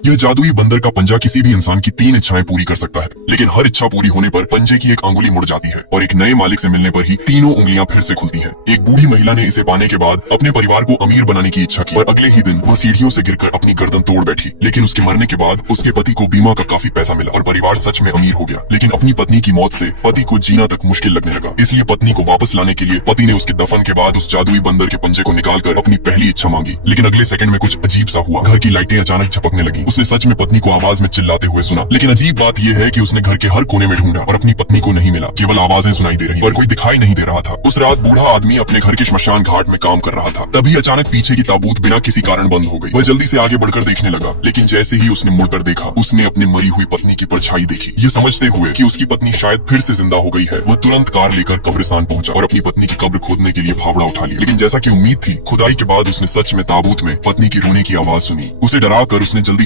यह जादुई बंदर का पंजा किसी भी इंसान की 3 इच्छाएं पूरी कर सकता है, लेकिन हर इच्छा पूरी होने पर पंजे की एक अंगुली मुड़ जाती है और एक नए मालिक से मिलने पर ही तीनों उंगलियां फिर से खुलती हैं। एक बूढ़ी महिला ने इसे पाने के बाद अपने परिवार को अमीर बनाने की इच्छा की और अगले ही दिन वह सीढ़ियों से गिरकर अपनी गर्दन तोड़ बैठी। लेकिन उसके मरने के बाद उसके पति को बीमा का काफी पैसा मिला और परिवार सच में अमीर हो गया। लेकिन अपनी पत्नी की मौत से पति को जीना तक मुश्किल लगने लगा, इसलिए पत्नी को वापस लाने के लिए पति ने उसके दफन के बाद उस जादुई बंदर के पंजे को निकालकर अपनी पहली इच्छा मांगी। लेकिन अगले सेकंड में कुछ अजीब सा हुआ। घर की लाइटें अचानक झपकने लगी। उसने सच में पत्नी को आवाज में चिल्लाते हुए सुना। लेकिन अजीब बात यह है कि उसने घर के हर कोने में ढूंढा और अपनी पत्नी को नहीं मिला। केवल आवाजें सुनाई दे रही और कोई दिखाई नहीं दे रहा था। उस रात बूढ़ा आदमी अपने घर के श्मशान घाट में काम कर रहा था। तभी अचानक पीछे की ताबूत बिना किसी कारण बंद हो गई। वह जल्दी से आगे बढ़कर देखने लगा, लेकिन जैसे ही उसने मुड़कर देखा, उसने अपनी मरी हुई पत्नी की परछाई देखी। ये समझते हुए कि उसकी पत्नी शायद फिर से जिंदा हो गई है, वह तुरंत कार लेकर कब्रिस्तान पहुंचा और अपनी पत्नी की कब्र खोदने के लिए फावड़ा उठा लिया। लेकिन जैसा कि उम्मीद थी, खुदाई के बाद उसने सच में ताबूत में पत्नी की रोने की आवाज सुनी। उसे डरा कर उसने जल्दी